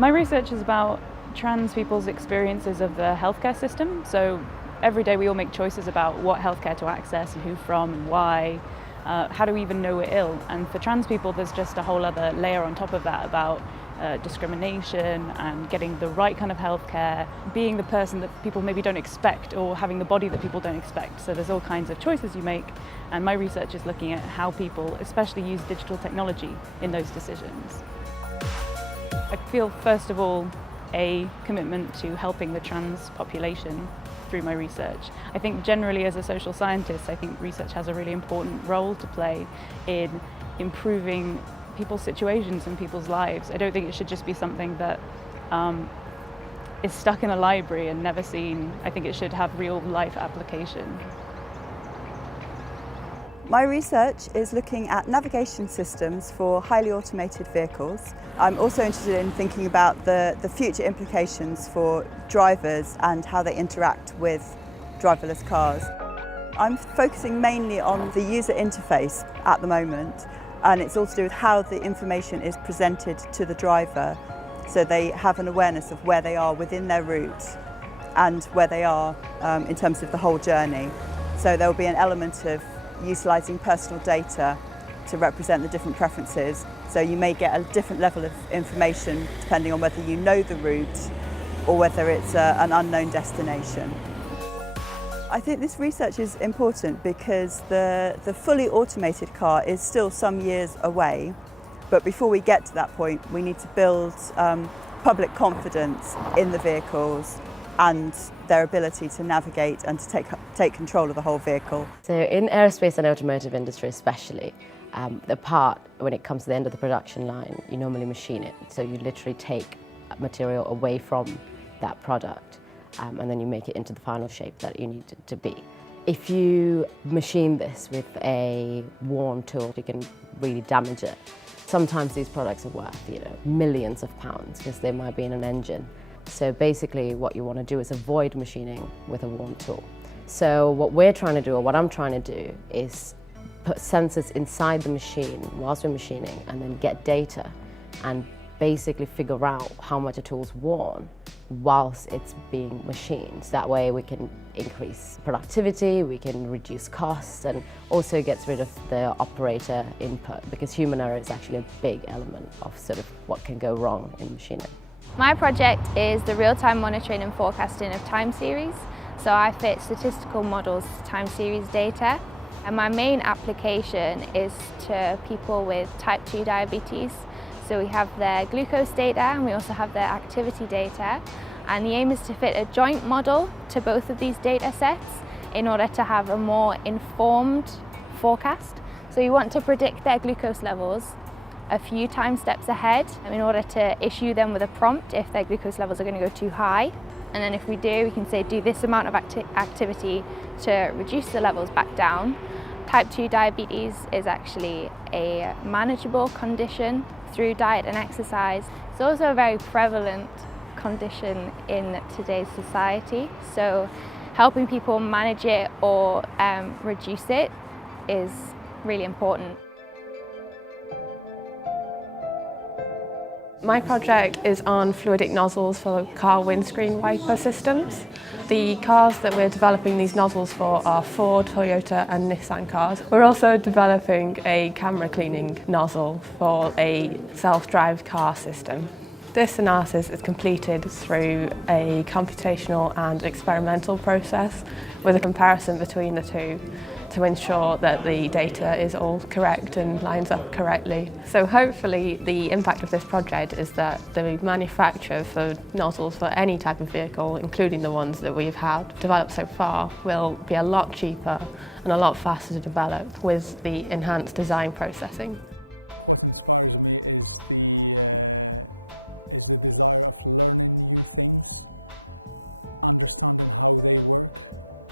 My research is about trans people's experiences of the healthcare system. So every day we all make choices about what healthcare to access and who from and why. How do we even know we're ill? And for trans people, there's just a whole other layer on top of that about discrimination and getting the right kind of healthcare, being the person that people maybe don't expect or having the body that people don't expect. So there's all kinds of choices you make, and my research is looking at how people especially use digital technology in those decisions. I feel first of all a commitment to helping the trans population through my research. I think generally as a social scientist, I think research has a really important role to play in improving people's situations and people's lives. I don't think it should just be something that is stuck in a library and never seen. I think it should have real life application. My research is looking at navigation systems for highly automated vehicles. I'm also interested in thinking about the future implications for drivers and how they interact with driverless cars. I'm focusing mainly on the user interface at the moment, and it's all to do with how the information is presented to the driver, so they have an awareness of where they are within their route and where they are in terms of the whole journey. So there will be an element of utilising personal data to represent the different preferences. So you may get a different level of information depending on whether you know the route or whether it's an unknown destination. I think this research is important because the fully automated car is still some years away, but before we get to that point we need to build public confidence in the vehicles and their ability to navigate and to take control of the whole vehicle. So in aerospace and automotive industry especially, the part when it comes to the end of the production line, you normally machine it. So you literally take material away from that product and then you make it into the final shape that you need it to be. If you machine this with a worn tool, you can really damage it. Sometimes these products are worth, millions of pounds because they might be in an engine. So basically what you want to do is avoid machining with a worn tool. So what we're trying to do, or what I'm trying to do, is put sensors inside the machine whilst we're machining and then get data and basically figure out how much a tool's worn whilst it's being machined. That way we can increase productivity, we can reduce costs, and also gets rid of the operator input, because human error is actually a big element of sort of what can go wrong in machining. My project is the real-time monitoring and forecasting of time series. So I fit statistical models to time series data. And my main application is to people with type 2 diabetes. So we have their glucose data and we also have their activity data. And the aim is to fit a joint model to both of these data sets in order to have a more informed forecast. So you want to predict their glucose levels a few time steps ahead in order to issue them with a prompt if their glucose levels are going to go too high. And then if we do, we can say do this amount of activity to reduce the levels back down. Type 2 diabetes is actually a manageable condition through diet and exercise. It's also a very prevalent condition in today's society. So helping people manage it or reduce it is really important. My project is on fluidic nozzles for car windscreen wiper systems. The cars that we're developing these nozzles for are Ford, Toyota and Nissan cars. We're also developing a camera cleaning nozzle for a self-drive car system. This analysis is completed through a computational and experimental process with a comparison between the two to ensure that the data is all correct and lines up correctly. So hopefully the impact of this project is that the manufacture for nozzles for any type of vehicle, including the ones that we've had developed so far, will be a lot cheaper and a lot faster to develop with the enhanced design processing. What inspires me is the desire of learning new things, understanding how they work,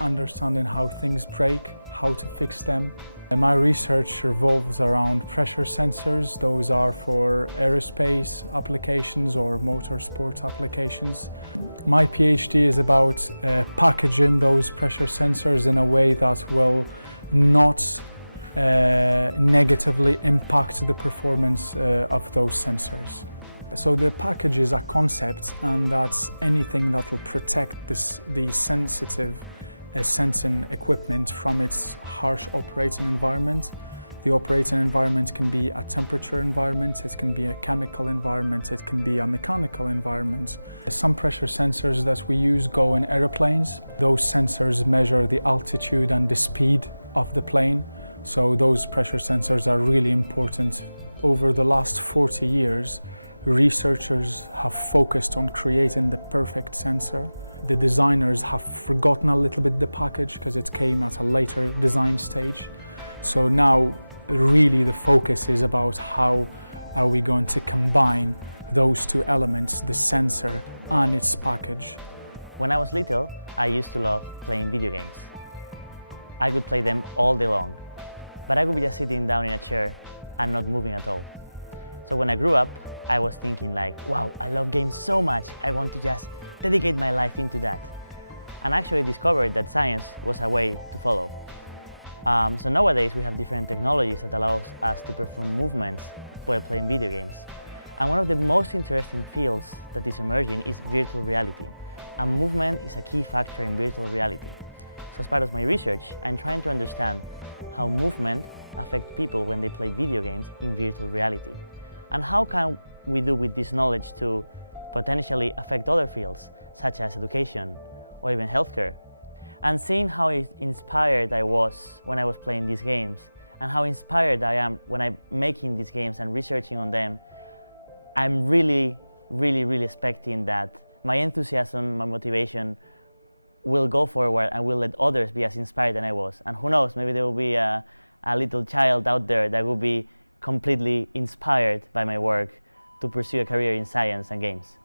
understanding how things break, how to fix them. And my research revolves around pressure sensors. Those are for aerospace applications or motorsport applications. My PhD is about packaging those pressure sensors in a way that will not negatively impact the performance of those sensors. So the package is a concept, and that's anything that will protect the sensitive sensing equipment from its harsh operating environment. The operating environment can be a temperature environment, it can be a chemical environment, it can be a mechanical environment. Some pressure sensors that we use go in aeroplanes. Those sensors measure the altitude and the speed of the plane, so those pressure sensors are really important. Over the last 40 years, researchers have focused on creating the perfect sensor. The designers have forgotten a little bit the package because it came at a later design stage. So now really the focus is about how are we going to combine those two elements, the sensor and its package. When I was little, I used to love playing video games. I could play them all day long, but I could be just sitting down in a chair and not moving at all. So when I grew up, I was thinking like, wow, I love games so much, I want to just dedicate my life into that. And actually discovered that science was a way to follow. So nowadays we have different technologies that allow us to perform movements while playing video games. And one of the most interesting fields that is emerging is virtual reality. And movement is a key factor in virtual reality. So as part of my research, I'm trying to understand how movement affects people when they play video games in virtual reality. And how can we do with this knowledge to potentially affect other fields, such as education or even healthcare. And seeing how inspired I was when I was playing these games, and how inspired I am when I'm making these games and researching on them, I'm really expecting that my enthusiasm, my motivation will go forward and will let others be as inspired as I was. And who knows, maybe there will be a little child out there that will be completely inspired by my work to pursue a career in science and games.